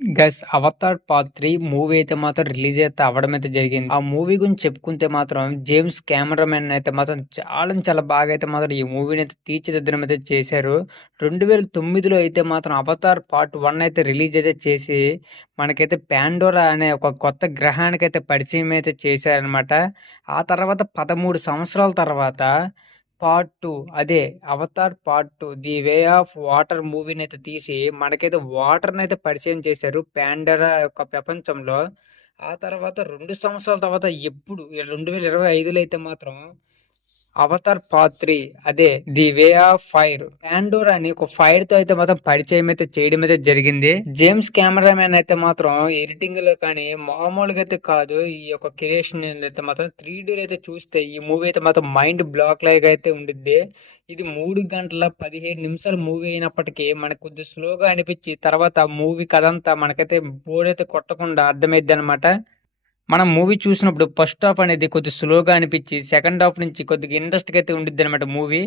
Guys 'Avatar part 3' movie అయితే మాత్రం release అయితే అవ్వడం అయితే జరిగింది. ఆ మూవీ గురించి చెప్పుకుంటే మాత్రం జేమ్స్ కెమెరామెన్ అయితే మాత్రం చాలా బాగా అయితే మాత్రం ఈ మూవీని అయితే తీర్చిదిద్దడం అయితే చేశారు. 2009లో అయితే మాత్రం 'అవతార్ పార్ట్ 1' అయితే రిలీజ్ అయితే చేసి మనకైతే పాండోరా అనే ఒక కొత్త గ్రహానికైతే పరిచయం అయితే చేశారనమాట. ఆ తర్వాత 13 సంవత్సరాల తర్వాత పార్ట్ 2 అదే 'Avatar part 2 the way of water' మూవీనైతే తీసి మనకైతే వాటర్‌నైతే పరిచయం చేశారు పాండోరా యొక్క ప్రపంచంలో. ఆ తర్వాత 2 సంవత్సరాల తర్వాత ఎప్పుడు 2025లో అయితే మాత్రం 'అవతార్ పార్ట్ 3' అదే 'ది వే ఆఫ్ ఫైర్' పాండోర్ అని ఒక ఫైర్‌తో అయితే మాత్రం పరిచయం అయితే చేయడం అయితే జరిగింది. జేమ్స్ కెమెరామెన్ అయితే మాత్రం ఎడిటింగ్‌లో కానీ మామూలుగా అయితే కాదు. ఈ యొక్క క్రియేషన్ అయితే మాత్రం 3డీలో అయితే చూస్తే ఈ మూవీ అయితే మాత్రం మైండ్ బ్లాక్ లాగా అయితే ఉండిద్ది. ఇది 3 గంటల 17 నిమిషాల మూవీ అయినప్పటికీ మనకు కొద్దిగా స్లోగా అనిపించి తర్వాత మూవీ కథంతా మనకైతే బోర్ అయితే కొట్టకుండా అర్థమైద్దనమాట. మనం మూవీ చూసినప్పుడు ఫస్ట్ హాఫ్ అనేది కొద్దిగా స్లోగా అనిపించి సెకండ్ హాఫ్ నుంచి కొద్దిగా ఇంట్రెస్ట్‌గా అయితే ఉండిద్దనమాట మూవీ.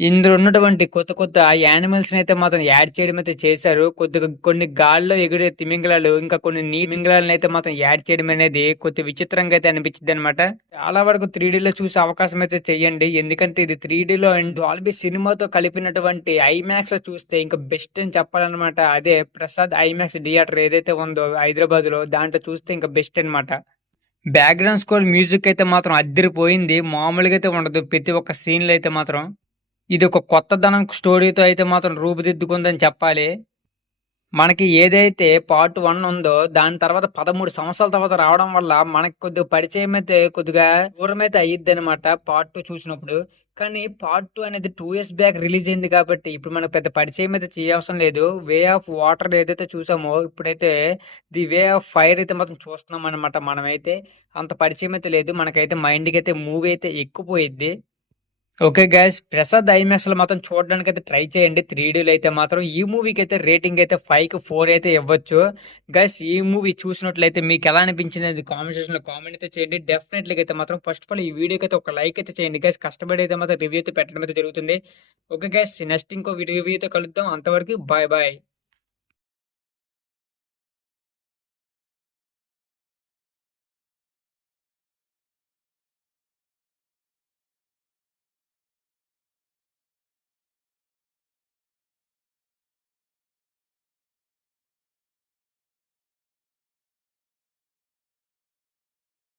ఇందులో ఉన్నటువంటి కొత్త యానిమల్స్‌ని అయితే మాత్రం యాడ్ చేయడం అయితే చేశారు. కొద్దిగా కొన్ని గాల్లో ఎగిరే తిమింగలాలు, ఇంకా కొన్ని నీటి తిమింగలాలనైతే మాత్రం యాడ్ చేయడం అనేది కొద్దిగా విచిత్రంగా అయితే అనిపించిద్దనమాట. చాలా వరకు 3డీలో చూసే అవకాశం అయితే చేయండి. ఎందుకంటే ఇది 3డీలో అండ్ డాల్బీ సినిమాతో కలిపినటువంటి ఐమాక్స్‌లో చూస్తే ఇంకా బెస్ట్ అని చెప్పాలనమాట. అదే ప్రసాద్ ఐమాక్స్ థియేటర్ ఏదైతే ఉందో హైదరాబాద్‌లో దాంట్లో చూస్తే ఇంకా బెస్ట్ అనమాట. బ్యాక్‌గ్రౌండ్ స్కోర్ మ్యూజిక్ అయితే మాత్రం అద్దిరిపోయింది. మామూలుగా అయితే ఉండదు. ప్రతి ఒక్క సీన్‌లో అయితే మాత్రం. ఇదొక కొత్తదనం స్టోరీతో అయితే మాత్రం రూపుదిద్దుకుందని చెప్పాలి. మనకి ఏదైతే పార్ట్ 1 ఉందో, దాని తర్వాత 13 సంవత్సరాల తర్వాత రావడం వల్ల మనకు కొద్దిగా పరిచయం అయితే కొద్దిగా దూరమైతే అయ్యిద్దనమాట పార్ట్ 2 చూసినప్పుడు. కానీ పార్ట్ 2 అనేది 2 ఇయర్స్ బ్యాక్ రిలీజ్ అయింది కాబట్టి, ఇప్పుడు మనకు పెద్ద పరిచయం అయితే చేయవసరం లేదు. వే ఆఫ్ వాటర్ ఏదైతే చూసామో, ఇప్పుడైతే ది వే ఆఫ్ ఫైర్ అయితే మాత్రం చూస్తున్నామనమాట మనమైతే. అంత పరిచయం అయితే లేదు. మనకైతే మైండ్‌కైతే మూవీ అయితే ఎక్కిపోయిద్ది. Okay guys. 'ప్రసాద్ ఐమాక్స్‌లో' మాత్రం చూడడానికైతే ట్రై చేయండి. 3డీలో అయితే మాత్రం ఈ మూవీకైతే రేటింగ్ అయితే 5కి 4 అయితే ఇవ్వచ్చు. గైస్ ఈ మూవీ చూసినట్లయితే మీకెలా అనిపించిందనేది కామెంట్ సెక్షన్‌లో కామెంట్ అయితే చేయండి. డెఫినెట్‌లీగా అయితే మాత్రం ఫస్ట్ ఆఫ్ ఆల్ ఈ వీడియోకైతే ఒక లైక్ అయితే చేయండి గైస్. కష్టపడి అయితే మాత్రం రివ్యూ అయితే పెట్టడం అయితే జరుగుతుంది. Okay guys. నెక్స్ట్ ఇంకో రివ్యూతో కలుద్దాం. అంతవరకు బాయ్ బాయ్.